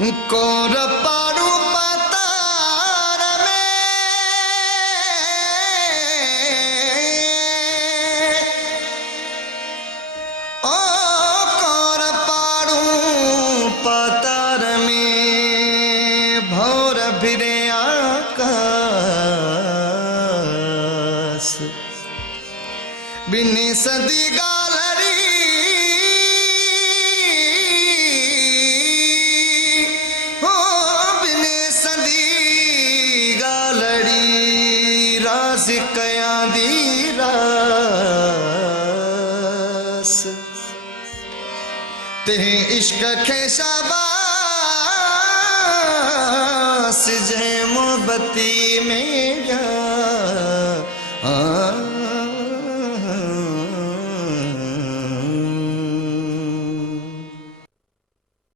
core पाड़ू पतार में ओ कोर पाड़ू पतार में भौर फिरे आकाश बिनी सदी गालरी हो बिनी सदी गालरी राज कया दी रास ते इश्क खे शाबाश जय मोहब्बती में